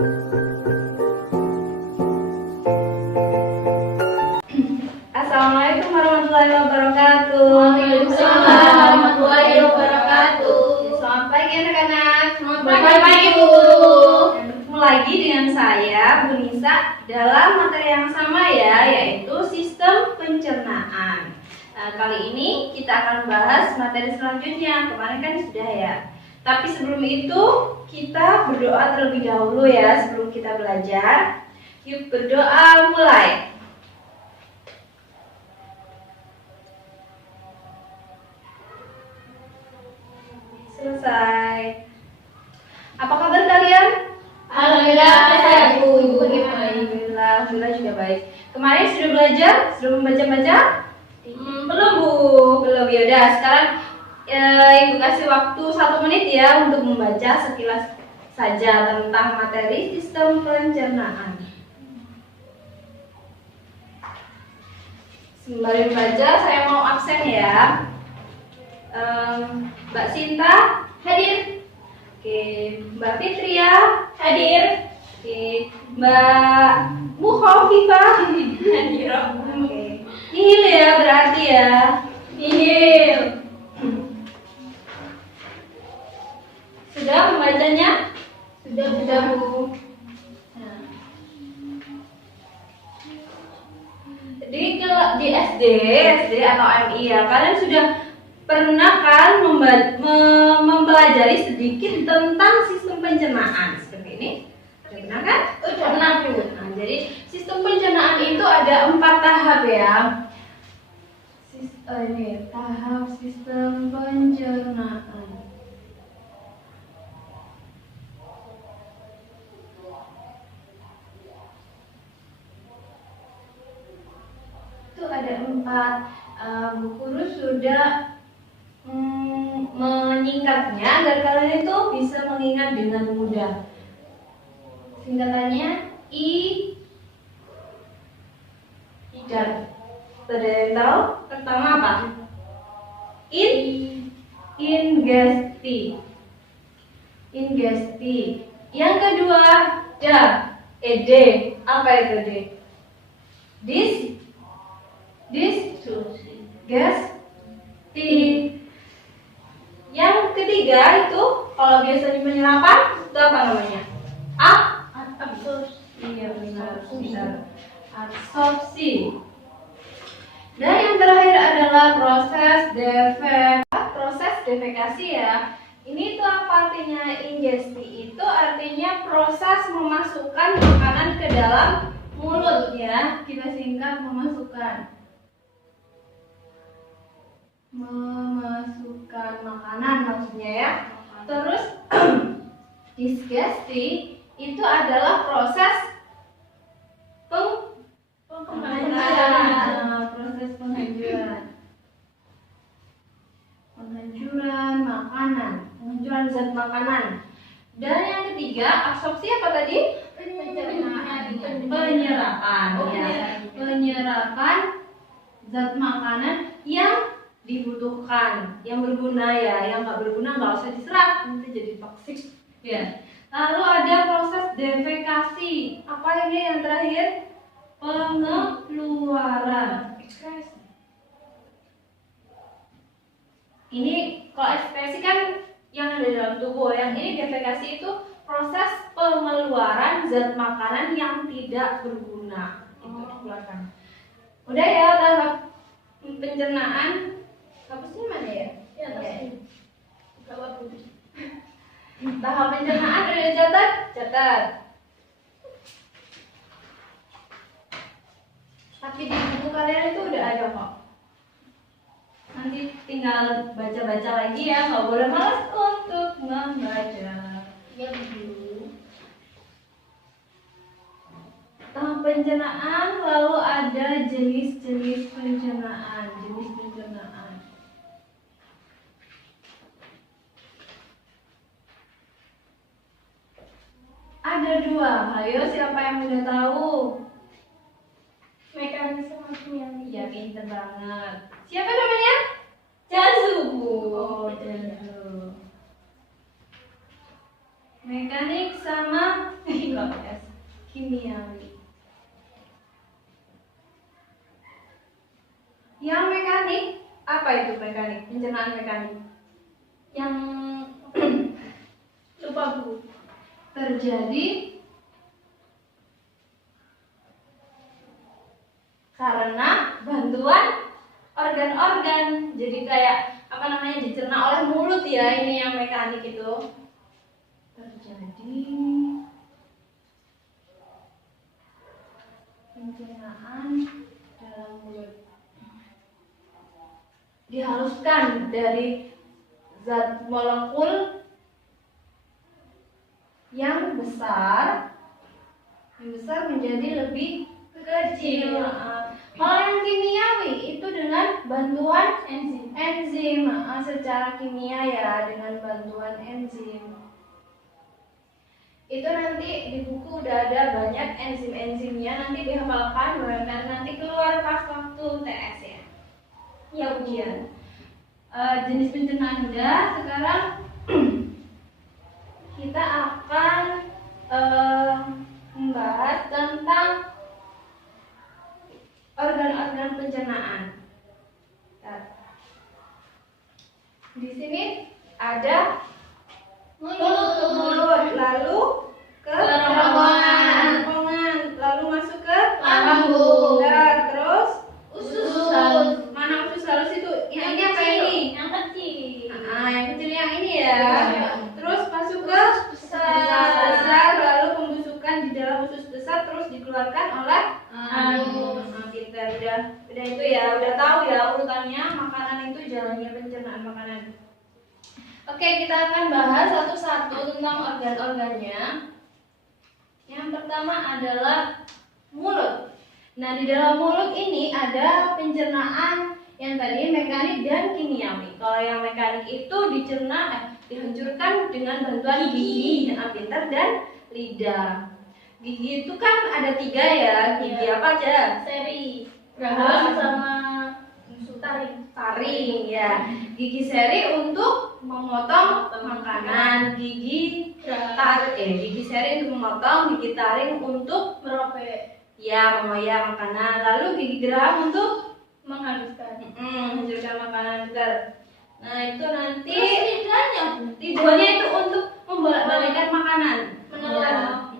Assalamualaikum warahmatullahi wabarakatuh. Waalaikumsalam warahmatullahi wabarakatuh. Selamat pagi anak-anak. Selamat pagi Bu. Bertemu lagi dengan saya Bu Nisa dalam materi yang sama ya, yaitu sistem pencernaan. Nah, kali ini kita akan bahas materi selanjutnya. Kemarin kan sudah ya. Tapi sebelum itu kita berdoa terlebih dahulu ya sebelum kita belajar. Yuk berdoa, mulai. Selesai. Apa kabar kalian? Alhamdulillah sehat Bu. Ibu bagaimana? Alhamdulillah juga baik. Kemarin sudah belajar? Sudah membaca-baca? Belum Bu. Belum, ya udah. Sekarang Ibu kasih waktu 1 menit ya untuk membaca sekilas saja tentang materi sistem pencernaan. Sembari membaca, saya mau absen ya. Mbak Sinta hadir. Oke, Mbak Fitria hadir. Oke, Mbak Mukhofifah hadir. Oke. Nihil ya berarti ya. Nihil. Sudah membacanya? Sudah Bu. Nah. Di SD atau MI ya, kalian sudah pernah kan mempelajari sedikit tentang sistem pencernaan seperti ini? Pernah kan? Pernah Bu. Nah, jadi sistem pencernaan itu ada 4 tahap ya. Ini tahap sistem pencernaan. Itu ada 4. Bu Guru sudah menyingkatnya agar kalian itu bisa mengingat dengan mudah. Singkatannya IDAR. Ada yang tahu? Pertama apa? Ingesti. Yang kedua ED. Apa itu D? Gesti. Yang ketiga itu kalau biasanya penyerapan itu apa namanya? Absorpsi. Iya benar. Absorpsi. Dan yang terakhir adalah proses defekasi ya. Ini tuh apa artinya? Ingesti itu artinya proses memasukkan makanan ke dalam mulut ya. Kita singkat memasukkan makanan maksudnya ya. Terus disgesti itu adalah proses penghancuran makanan, penghancuran zat makanan. Dan yang ketiga, absorpsi apa tadi? Penyerapan ya. Penyerapan zat makanan yang dibutuhkan, yang berguna ya. Yang nggak berguna nggak usah diserap, nanti jadi toksik ya. Lalu ada proses defekasi. Apa ini yang terakhir? Pengeluaran. Ini kalau ekskresi kan yang ada dalam tubuh. Yang ini defekasi itu proses pengeluaran zat makanan yang tidak berguna. Itu dikeluarkan. Udah ya tahap pencernaan. Hapusnya mana ya? Ya, tahap pencernaan udah dicatat? Catat. Tapi di buku kalian itu udah ada kok. Nanti tinggal baca-baca lagi ya, nggak boleh malas untuk membaca. Ya Bu. Tahap pencernaan, lalu ada jenis-jenis pencernaan. Ada 2. Ayo siapa yang udah tahu? Mekanisme kimia. Ya pinter banget. Siapa namanya? Jazu Bu. Oh, Jazu. Mekanik sama IPS, kimiawi. Yang mekanik, apa itu mekanik? Pencernaan mekanik. Yang lupa Bu. Terjadi karena bantuan organ-organ. Jadi kayak apa namanya, dicerna oleh mulut ya, ini yang mekanik itu. Terjadi pencernaan dalam mulut. Dihaluskan dari zat molekul yang besar menjadi lebih kecil. Kalau yang kimiawi itu dengan bantuan enzim secara kimia ya, dengan bantuan enzim. Itu nanti di buku udah ada banyak enzim-enzimnya, nanti dihafalkan benar nanti keluar pas waktu TS ya. Ya ujian. Jenis pencernaan udah, sekarang kita akan membahas tentang organ-organ pencernaan. Di sini ada mulut, lalu ke kerongkongan, lalu masuk ke lambung, terus usus. Mana usus halus itu? Ini apa ini? Yang kecil. Yang kecil yang ini ya. Terus masuk ke besar, lalu pembusukan di dalam usus besar, terus dikeluarkan oleh anus. Kita udah itu ya, udah tahu ya urutannya makanan itu, jalannya pencernaan makanan. Oke, kita akan bahas satu-satu tentang organ-organnya. Yang pertama adalah mulut. Nah, di dalam mulut ini ada pencernaan yang tadi mekanik dan kimiawi. Kalau yang mekanik itu dihancurkan dengan bantuan gigi, pintar dan lidah. Gigi itu kan ada 3 ya. Gigi apa aja? Seri, rahang sama taring ya. Gigi seri untuk memotong makanan, gigi seri untuk memotong, gigi taring untuk meropek, ya mengoyak makanan, lalu gigi geraham untuk menghaluskan, menghancurkan makanan segar. Nah itu nanti lidahnya itu untuk membolak-balikkan makanan, menelan.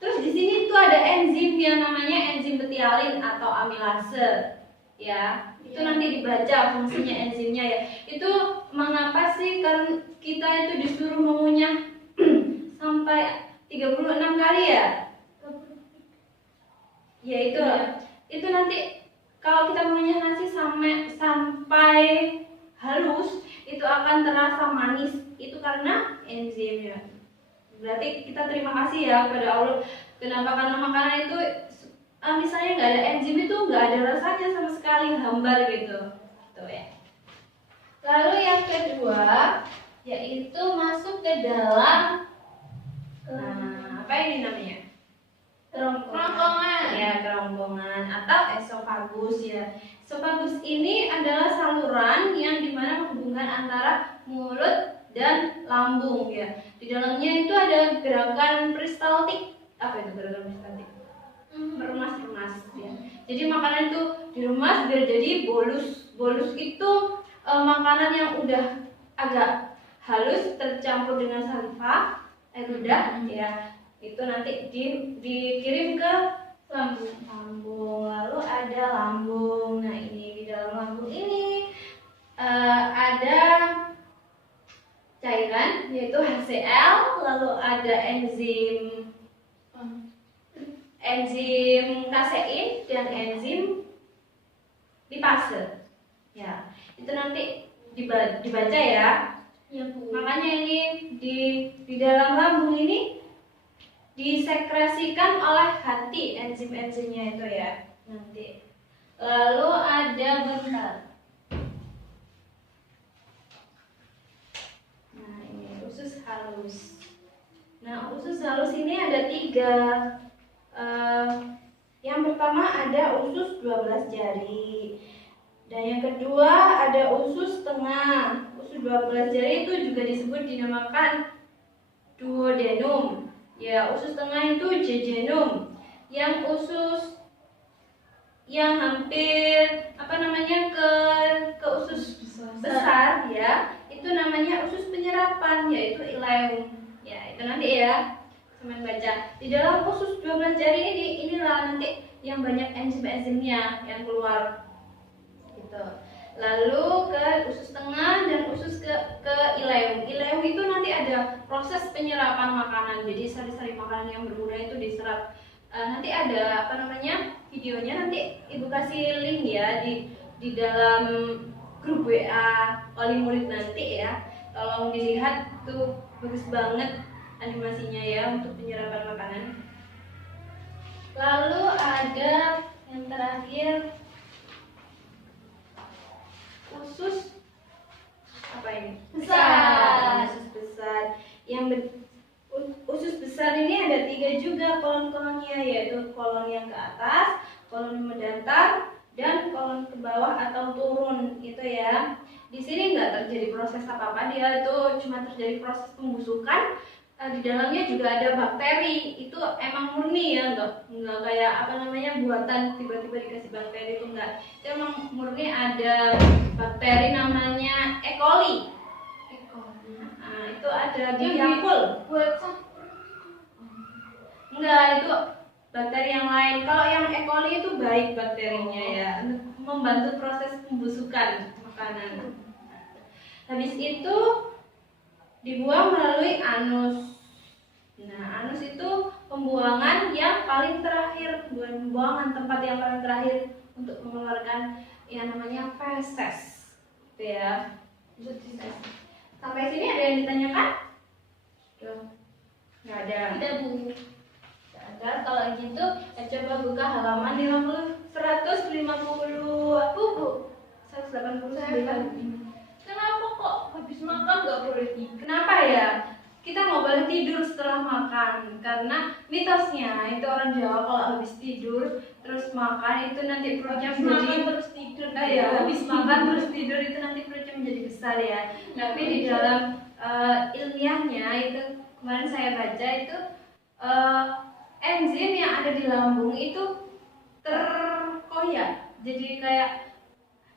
Terus di sini tuh ada enzim yang namanya enzim betialin atau amilase. Ya, itu nanti dibaca fungsinya enzimnya ya. Itu mengapa sih kan kita itu disuruh mengunyah sampai 36 kali ya? Ya itu nanti kalau kita mengunyah nasi sampai halus itu akan terasa manis. Itu karena enzimnya. Berarti kita terima kasih ya kepada Allah. Kenapa? Karena makanan itu misalnya nggak ada enzim itu nggak ada rasanya sama sekali, hambar gitu ya. Lalu yang kedua yaitu masuk ke dalam apa ini namanya, kerongkongan. Ya, kerongkongan atau esofagus ya. Esofagus ini adalah saluran yang dimana menghubungkan antara mulut dan lambung ya. Di dalamnya itu ada gerakan peristaltik. Apa itu gerakan peristaltik? Meremas-remas ya. Jadi makanan itu diremas biar jadi bolus. Bolus itu makanan yang udah agak halus tercampur dengan saliva, air ludah ya. Itu nanti dikirim ke lambung. Lalu ada lambung. Nah, ini di dalam lambung ini ada cairan yaitu HCl, lalu ada enzim kasein dan enzim lipase. Ya, itu nanti dibaca ya. Ya, Bu. Makanya ini di dalam lambung ini disekresikan oleh hati enzim-enzimnya itu ya nanti. Lalu ada bentar. Nah, ini usus halus. Nah, usus halus ini ada 3. Yang pertama ada usus 12 jari. Dan yang kedua ada usus tengah. Usus 12 jari itu juga dinamakan duodenum. Ya, usus tengah itu jejunum. Yang usus yang hampir ke usus besar ya, itu namanya usus penyerapan, yaitu ileum. Ya, itu nanti ya teman baca. Di dalam usus 12 jari inilah nanti yang banyak enzim-enzimnya yang keluar gitu. Lalu ke usus tengah dan usus ke ileum. Ileum itu nanti ada proses penyerapan makanan. Jadi sari-sari makanan yang berguna itu diserap. Nanti ada videonya, nanti ibu kasih link ya di dalam grup WA wali murid nanti ya. Tolong dilihat tuh, bagus banget animasinya ya untuk penyerapan makanan. Lalu ada yang terakhir, usus apa ini? Besar. Usus besar. Usus besar ini ada 3 juga kolon-kolonnya, yaitu kolon yang ke atas, kolon mendatar, dan kolon ke bawah atau turun gitu ya. Di sini nggak terjadi proses apa-apa, dia itu cuma terjadi proses pembusukan. Di dalamnya juga ada bakteri, itu emang murni ya, nggak kayak buatan tiba-tiba dikasih bakteri, itu enggak. Itu emang murni ada bakteri namanya E. coli. Nah, itu ada di Yakult. Enggak, itu bakteri yang lain. Kalau yang E. coli itu baik bakterinya ya, membantu proses pembusukan makanan. Habis itu dibuang melalui anus. Nah, anus itu pembuangan yang paling terakhir, pembuangan tempat yang paling terakhir untuk mengeluarkan yang namanya feses. Gitu ya. Sampai sini ada yang ditanyakan? Nggak ada. Tidak, Bu. Nggak ada. Kalau gitu, coba buka halaman 150 Bu. 189. Kenapa kok habis makan nggak boleh tidur? Kenapa ya? Kita nggak boleh tidur setelah makan, karena mitosnya itu orang Jawa kalau habis tidur terus makan itu nanti perutnya menjadi terus tidur. habis makan terus tidur itu nanti perutnya menjadi besar ya. Tapi di dalam ilmiahnya itu kemarin saya baca itu enzim yang ada di lambung itu terkoyak, jadi kayak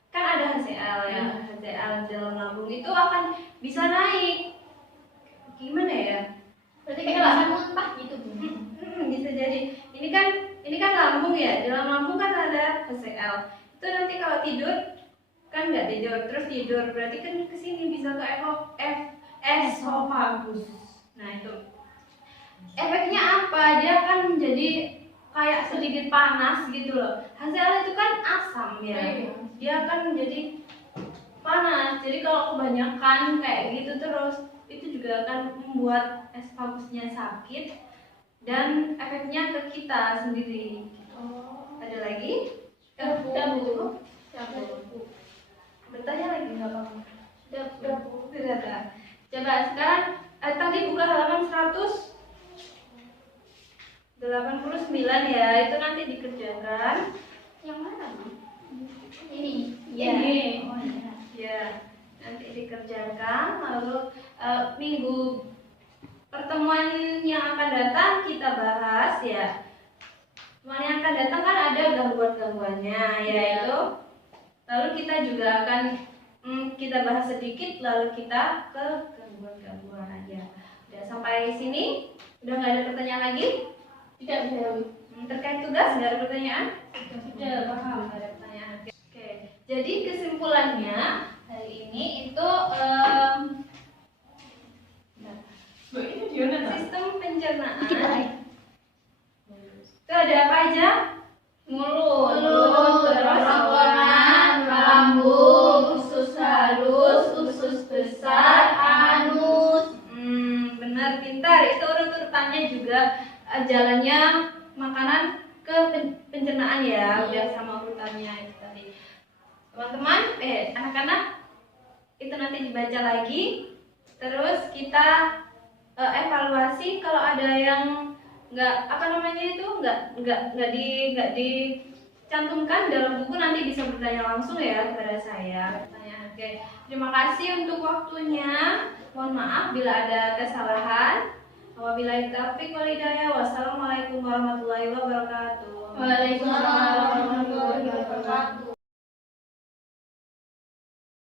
kan ada HCl ya, HCl di dalam lambung itu akan bisa naik. Gimana ya? Berarti kayak bisa muntah gitu, Bu. Bisa jadi. Ini kan lambung ya. Di dalam lambung kan ada HCl. Itu nanti kalau tidur kan nggak tidur, terus tidur berarti kan ke sini bisa ke esophagus. Nah, itu efeknya apa? Dia akan menjadi kayak sedikit panas gitu loh. HCl itu kan asam ya. Dia akan menjadi panas. Jadi kalau kebanyakan kayak gitu terus, itu juga akan membuat esofagusnya sakit dan efeknya ke kita sendiri. Ada lagi? Sudah, Bu. Bertanya lagi nggak apa-apa. Sudah, Bu. Sudah. Coba sekarang tadi buka halaman 189 ya, itu nanti dikerjakan. Yang mana, Bu? Ini. Ya. Ini. Oh iya. Ya, nanti dikerjakan. Lalu minggu pertemuan yang akan datang kita bahas ya. Pertemuan yang akan datang kan ada gangguan-gangguannya, yaitu lalu kita juga akan kita bahas sedikit, lalu kita ke gangguan-gangguan aja. Udah sampai sini? Udah nggak ada pertanyaan lagi? Tidak, Bu. Terkait tugas nggak ada pertanyaan? Sudah paham. Nggak ada pertanyaan. Oke. Jadi kesimpulannya hari ini itu sistem pencernaan. Itu ada apa aja? Mulut, terus kerongkongan, lambung, usus halus, usus besar, anus. Benar, pintar. Itu urut-urutannya juga jalannya makanan ke pencernaan ya, udah sama urutannya itu tadi. Teman-teman, anak-anak itu nanti dibaca lagi. Terus kita evaluasi kalau ada yang nggak dicantumkan dalam buku, nanti bisa bertanya langsung ya kepada saya. Oke, terima kasih untuk waktunya. Mohon maaf bila ada kesalahan. Wabillahi taufiq wal hidayah. Wassalamualaikum warahmatullahi wabarakatuh. Waalaikumsalam.